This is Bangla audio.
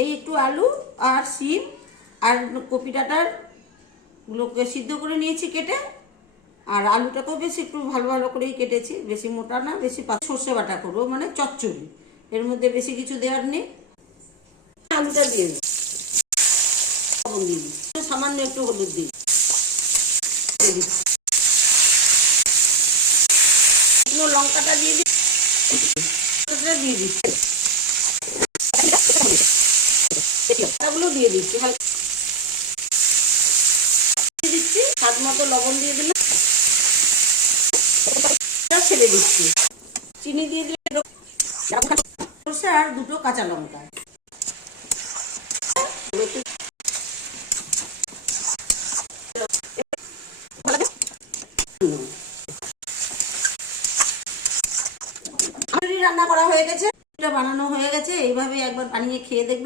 এই একটু আলু আর শিম আর কপি ডাঁটার গুলোকে সিদ্ধ করে নিয়েছি কেটে, আর আলুটাকেও বেশ একটু ভালো ভালো করেই কেটেছি, বেশি মোটা না বেশি সর্ষে বাটা করবো, মানে চচ্চড়ি, এর মধ্যে বেশি কিছু দেওয়ার নেই। আলুটা দিয়ে দিই, লবণ দিয়ে দিই, সামান্য একটু হলুদ দিই, লঙ্কাটা দিয়ে দিই, দিয়ে দিচ্ছি, গুলো দিয়ে দিচ্ছি, দিচ্ছি স্বাদ মতো লবণ দিয়ে দিলাম, ছেড়ে দিচ্ছি, চিনি দিয়ে দিলে আর দুটো কাঁচা লঙ্কা, রান্না করা হয়ে গেছে, বানানো হয়ে গেছে, এইভাবে একবার বানিয়ে খেয়ে দেখবে।